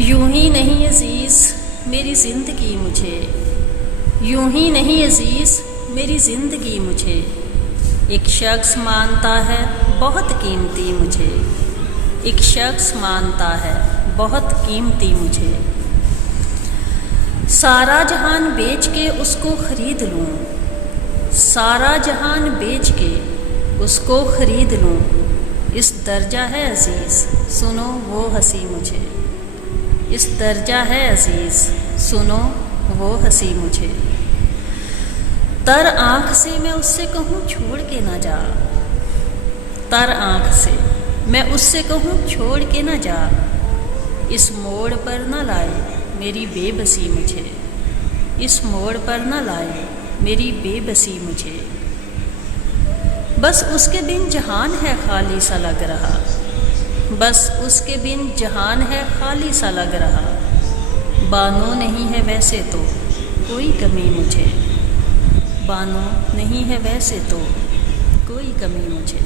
यूं ही नहीं अज़ीज़ मेरी ज़िंदगी मुझे, यूं ही नहीं अज़ीज़ मेरी ज़िंदगी मुझे, एक शख्स मानता है बहुत कीमती मुझे, एक शख्स मानता है बहुत कीमती मुझे। सारा जहान बेच के उसको ख़रीद लूँ, सारा जहान बेच के उसको ख़रीद लूँ, इस दर्जा है अज़ीज़ सुनो वो हंसी मुझे, इस दर्जा है अज़ीज़ सुनो वो हंसी मुझे। तर आँख से मैं उससे कहूँ छोड़ के ना जा, तर आँख से मैं उससे कहूँ छोड़ के ना जा, इस मोड़ पर न लाए मेरी बेबसी मुझे, इस मोड़ पर न लाए मेरी बेबसी मुझे। बस उसके बिन जहान है खाली सा लग रहा, बस उसके बिन जहान है खाली सा लग रहा, बानो नहीं है वैसे तो कोई कमी मुझे, बानो नहीं है वैसे तो कोई कमी मुझे।